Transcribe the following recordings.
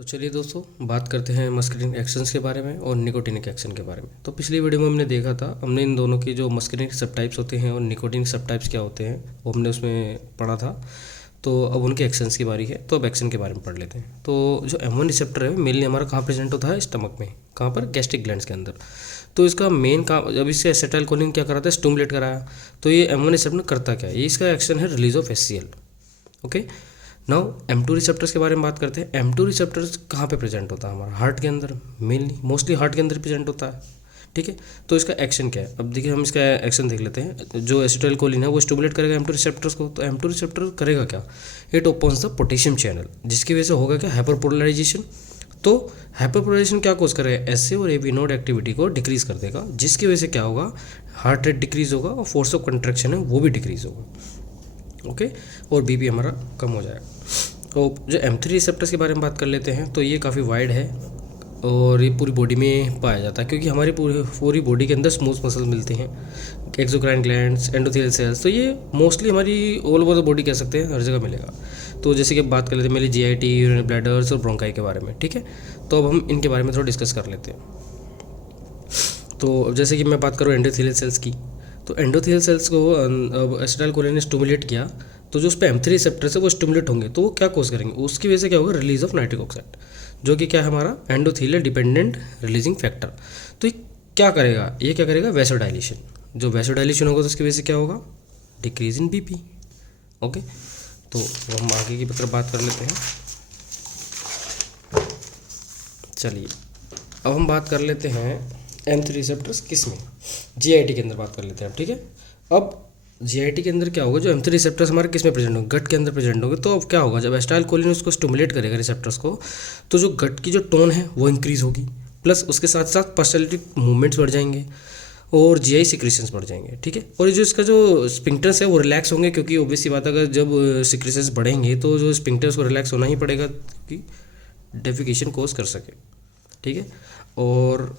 तो चलिए दोस्तों, बात करते हैं मस्करिन एक्शंस के बारे में और निकोटिनिक एक्शन के बारे में। तो पिछली वीडियो में हमने देखा था, हमने इन दोनों की जो मस्करिन सब टाइप्स होते हैं और निकोटिनिक सब टाइप्स क्या होते हैं वो हमने उसमें पढ़ा था। तो अब उनके एक्शंस की बारी है, तो अब एक्शन के बारे में पढ़ लेते हैं। तो जो M1 रिसेप्टर है मेनली हमारा कहाँ प्रेजेंट होता है? स्टमक में। कहाँ पर? गैस्ट्रिक ग्लैंड्स के अंदर। तो इसका मेन काम, जब इससे एसिटाइलकोलिन क्या कराता है? स्टिमुलेट कराया। तो ये M1 रिसेप्टर करता क्या है? ये इसका एक्शन है release of HCl। Okay, now M2 receptors के बारे में बात करते हैं। M2 रिसेप्टर्स कहाँ पे प्रेजेंट होता है? हमारा हार्ट के अंदर, मेनली मोस्टली हार्ट के अंदर प्रेजेंट होता है। ठीक है, तो इसका एक्शन क्या है? अब देखिए, हम इसका एक्शन देख लेते हैं। जो एसिटाइलकोलिन है वो स्टिमुलेट करेगा M2 रिसेप्टर्स को। तो M2 रिसेप्टर करेगा क्या? It opens the potassium channel, जिसकी वजह से होगा क्या? हाइपरपोलराइजेशन। तो हाइपरपोलराइजेशन क्या कोज करेगा? एसए और एबी नोड एक्टिविटी को डिक्रीज कर देगा, जिसकी वजह से क्या होगा? हार्ट रेट डिक्रीज होगा और फोर्स ऑफ कंट्रैक्शन है वो भी डिक्रीज होगा। ओके, और बीपी हमारा कम हो जाएगा। तो जो M3 रिसेप्टर्स के बारे में बात कर लेते हैं, तो ये काफ़ी वाइड है और ये पूरी बॉडी में पाया जाता है, क्योंकि हमारी पूरी बॉडी के अंदर स्मूथ मसल्स मिलते हैं, एक्सोक्राइन ग्लैंड्स, एंडोथेलियल सेल्स। तो ये मोस्टली हमारी ऑल ओवर द बॉडी कह सकते हैं, हर जगह मिलेगा। तो जैसे कि बात कर लेते हैं मेरी GIT, यूरिनरी ब्लैडर्स और ब्रोंकाई के बारे में। ठीक है, तो अब हम इनके बारे में थोड़ा डिस्कस कर लेते हैं। तो जैसे कि मैं बात करूँ एंडोथेलियल सेल्स की, तो एंडोथेलियल सेल्स को एसिटाइलकोलिन ने स्टिमुलेट किया, तो जो उस पर M3 रिसेप्टर्स है वो स्टिमुलेट होंगे, तो वो क्या कोज करेंगे? उसकी वजह से क्या होगा? रिलीज ऑफ नाइट्रिक ऑक्साइड, जो कि क्या है? हमारा एंडोथेलियल डिपेंडेंट रिलीजिंग फैक्टर। तो ये क्या करेगा? ये क्या करेगा? वैसोडाइलेशन। जो वैसोडाइलेशन होगा तो उसकी वजह से क्या होगा? Decrease in BP। ओके, तो हम आगे की तरफ बात कर लेते हैं। चलिए, अब हम बात कर लेते हैं M3 रिसेप्टर्स किस में? GIT के अंदर बात कर लेते हैं। ठीक है, अब GIT के अंदर क्या होगा? जो M3 रिसेप्टर्स हमारे किस में प्रेजेंट होंगे? गट के अंदर प्रेजेंट होंगे। तो अब क्या होगा? जब एसिटाइलकोलिन उसको स्टिमुलेट करेगा रिसेप्टर्स को, तो जो गट की जो टोन है वो इंक्रीज होगी, प्लस उसके साथ साथ पर्सनैलिटी मूवमेंट्स बढ़ जाएंगे और GI सिक्रेशंस बढ़ जाएंगे। ठीक है, और ये जो इसका जो स्पिंक्टर्स है वो रिलैक्स होंगे, क्योंकि ऑब्वियस सी बात है, अगर जब सिक्रेशंस बढ़ेंगे तो जो स्पिंक्टर्स को रिलैक्स होना ही पड़ेगा, क्योंकि डेफिकेशन कोज कर सके। ठीक है, और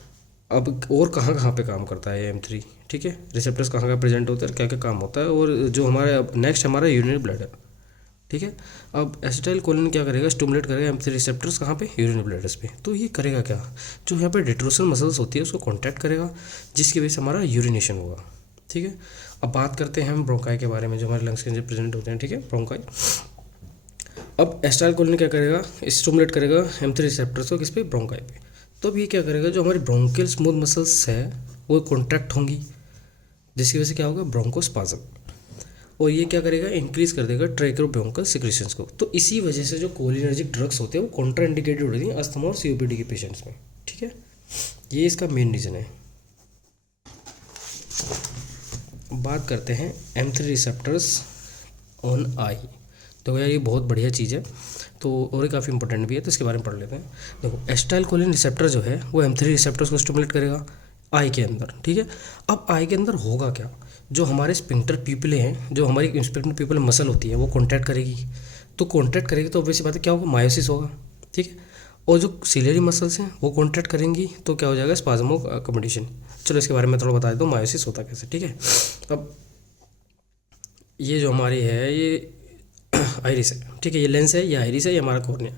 अब और कहाँ कहाँ पे काम करता है M3? ठीक है, रिसेप्टर्स कहाँ कहाँ प्रेजेंट होते हैं, क्या क्या काम होता है, और जो हमारे अब नेक्स्ट हमारा यूरिनरी ब्लैडर। ठीक है, अब एसिटाइलकोलिन क्या करेगा? स्टिमुलेट करेगा M3 रिसेप्टर्स कहाँ पे? यूरिनरी ब्लैडर्स पे। तो ये करेगा क्या? जो यहाँ पे डिट्रोसल मसल्स होती है उसको कॉन्ट्रैक्ट करेगा, जिसकी वजह से हमारा यूरिनेशन होगा। ठीक है, अब बात करते हैं हम ब्रोंकाई के बारे में, जो हमारे लंग्स के अंदर प्रेजेंट होते हैं। ठीक है, ब्रोंकाई। अब एसिटाइलकोलिन क्या करेगा? स्टिमुलेट करेगा M3 रिसेप्टर्स को किस पे? ब्रोंकाई पे। तो अब ये क्या करेगा? जो हमारी ब्रोंकियल स्मूथ मसल्स है वो कॉन्ट्रैक्ट होंगी, जिसकी वजह से क्या होगा? ब्रोंकोस्पाज्म। और ये क्या करेगा? इंक्रीज कर देगा ट्रैकोब्रोंकल सिक्रेशंस को। तो इसी वजह से जो कोलिनर्जिक ड्रग्स होते हैं वो कॉन्ट्राइंडिकेटेड होती हैं अस्थमा और COPD के पेशेंट्स में। ठीक है, ये इसका मेन रीज़न है। बात करते हैं M3 रिसेप्टर्स ऑन आई। तो यार ये बहुत बढ़िया चीज़ है, तो और ये काफ़ी इंपॉर्टेंट भी है, तो इसके बारे में पढ़ लेते हैं। देखो, एसिटाइलकोलिन रिसेप्टर जो है वो M3 रिसेप्टर्स को स्टिमुलेट करेगा आई के अंदर। ठीक है, अब आई के अंदर होगा क्या? जो हमारे स्पिंक्टर पीपल हैं, जो हमारी स्पिंक्टर पीपल मसल होती है वो कॉन्ट्रैक्ट करेगी। तो कॉन्ट्रैक्ट करेगी तो ऑब्वियसली बात है क्या होगा? मायोसिस होगा। ठीक है, और जो सिलेरी मसल्स हैं वो कॉन्ट्रैक्ट करेंगी तो क्या हो जाएगा? Spasm of accommodation. चलो इसके बारे में थोड़ा बता देता हूँ, मायोसिस होता कैसे। ठीक है, अब ये जो हमारी है ये आइरिस है। ठीक है, ये लेंस है, ये आइरिस है, ये हमारा कॉर्निया।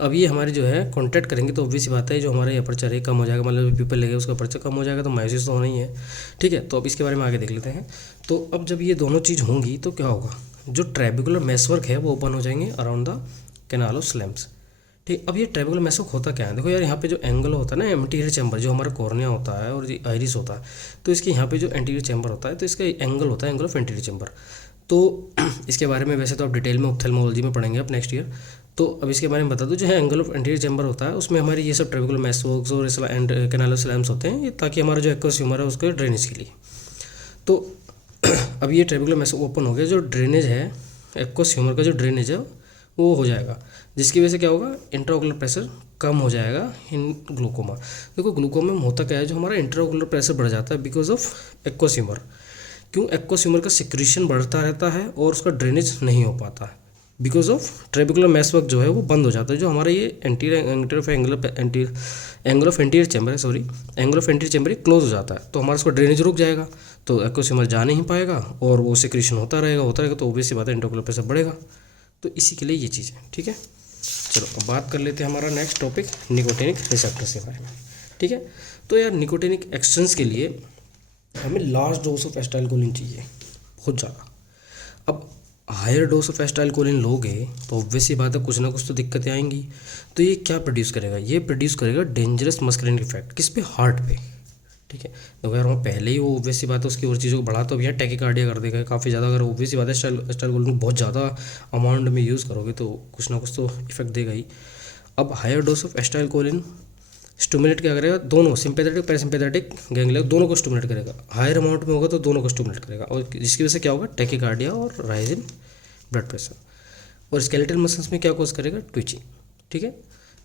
अब ये हमारे जो है कॉन्टैक्ट करेंगे तो ऑब्वियस बात है जो हमारा अपर्चर है कम हो जाएगा, मतलब पीपल लगेगा उसका अपर्चर कम हो जाएगा, तो मायोसिस तो होना ही है। ठीक है, तो अब इसके बारे में आगे देख लेते हैं। तो अब जब ये दोनों चीज़ होंगी तो क्या होगा? जो ट्रेबिकुलर मेसवर्क है वो ओपन हो जाएंगे around the canal of slams. ठीक, अब ये ट्रेबिकुलर मेसवर्क होता क्या है? देखो यार, यहाँ पे जो एंगल होता है ना, एंटीरियर चैम्बर, जो हमारा कॉर्निया होता है और आइरिस होता है, तो इसके यहाँ पे जो एंटीरियर चैम्बर होता है तो इसका एंगल होता है एंगल ऑफ एंटीरियर चैम्बर। तो इसके बारे में वैसे तो आप डिटेल में ऑप्थेल्मोलॉजी में पढ़ेंगे आप नेक्स्ट ईयर। तो अब इसके बारे में बता दूं, जो है एंगल ऑफ एंटीरियर चैम्बर होता है उसमें हमारी ये सब ट्रेबिकुलर मेसवर्क्स और कैनाल ऑफ स्लैम्स होते हैं, ये ताकि हमारा जो एक्वस ह्यूमर है उसके ड्रेनेज के लिए। तो अब ये ट्रेबिकुलर मेसवर्क ओपन हो गया, जो ड्रेनेज है एक्वस ह्यूमर का, जो ड्रेनेज है वो हो जाएगा, जिसकी वजह से क्या होगा? इंट्राओकुलर प्रेशर कम हो जाएगा इन ग्लूकोमा। देखो, ग्लूकोमा में होता क्या है? जो हमारा इंट्राओकुलर प्रेशर बढ़ जाता है बिकॉज ऑफ एक्वस ह्यूमर। क्यों? एक्वस ह्यूमर का सिक्रीशन बढ़ता रहता है और उसका ड्रेनेज नहीं हो पाता है बिकॉज ऑफ ट्रेबिकुलर मेसवर्क जो है वो बंद हो जाता है। जो हमारा ये एंगल ऑफ एंटीरियर चैम्बर है, sorry, angle of anterior chamber close हो जाता है, तो हमारा उसका ड्रेनेज रुक जाएगा, तो एक्वस ह्यूमर जा नहीं पाएगा और वो सिक्रीशन होता रहेगा, तो ऑब्वियस सी बात है इंट्राओकुलर प्रेशर बढ़ेगा। तो इसी के लिए ये चीज़ है। ठीक है, चलो अब बात कर लेते हैं हमारा नेक्स्ट टॉपिक निकोटिनिक रिसेप्टर्स के बारे में। ठीक है, तो यार निकोटिनिक एक्सटेंस के लिए हमें लार्ज डोज ऑफ एसिटाइलकोलिन चाहिए, बहुत ज़्यादा। अब हायर डोज ऑफ एसिटाइलकोलिन लोगे तो ऑब्वियस सी बात है कुछ ना कुछ तो दिक्कतें आएंगी। तो ये क्या प्रोड्यूस करेगा, ये प्रोड्यूस करेगा डेंजरस मस्कुलिन इफेक्ट, किस पे, हार्ट पे। ठीक है, तो अगर हम पहले ही वो ऑब्वियस सी बात है उसकी और चीज़ों को बढ़ा तो भैया टैकीकार्डिया कर देगा काफ़ी ज़्यादा। अगर ऑब्वियस सी बात है एसिटाइलकोलिन बहुत ज़्यादा अमाउंट में यूज़ करोगे तो कुछ ना कुछ तो इफेक्ट देगा ही। अब higher dose of acetylcholine stimulate क्या करेगा, दोनों सिंपैथेटिक पैरासिम्पैथेटिक गैंग्लिया दोनों को स्टिमुलेट करेगा। हायर अमाउंट में होगा तो दोनों को स्टिमुलेट करेगा, और जिसकी वजह से क्या होगा, टैकीकार्डिया और राइज इन ब्लड प्रेशर। और स्केलेटल मसल्स में क्या कॉज करेगा, ट्विचिंग। ठीक है,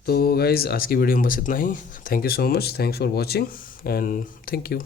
तो गाइज आज की वीडियो में बस इतना ही। Thank you so much, thanks for watching and thank you.